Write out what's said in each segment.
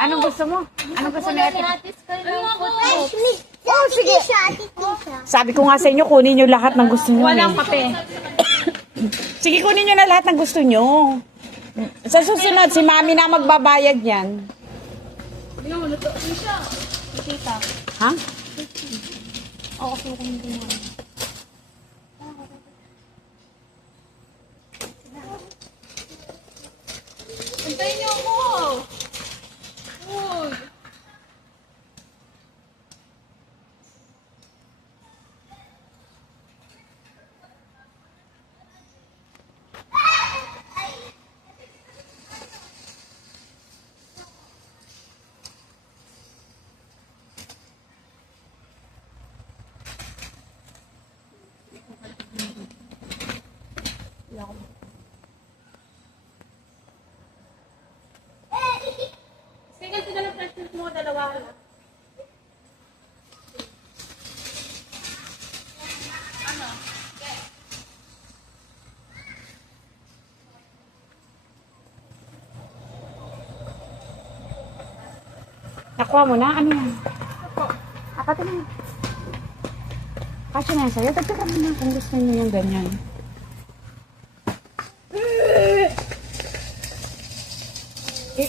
Anong gusto mo? Anong gusto ni Ate? Oh, sige. Sabi ko nga sa inyo, kunin nyo lahat ng gusto nyo. Walang eh. kape. Sige, kunin nyo na lahat ng gusto nyo. Sa susunod, si Mami na magbabayad yan. Hindi mo, luto siya. Tita. Ha? Oo, kasi kung hindi mo. Antayin niyo ako. Uy. Sige, ito na lang present mo, dalawa. Nakuha mo na? Ano yan? Apat na. Kasi na sa'yo. Dagdagan mo na kung gusto nyo yung ganyan.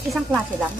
Isang klase lang.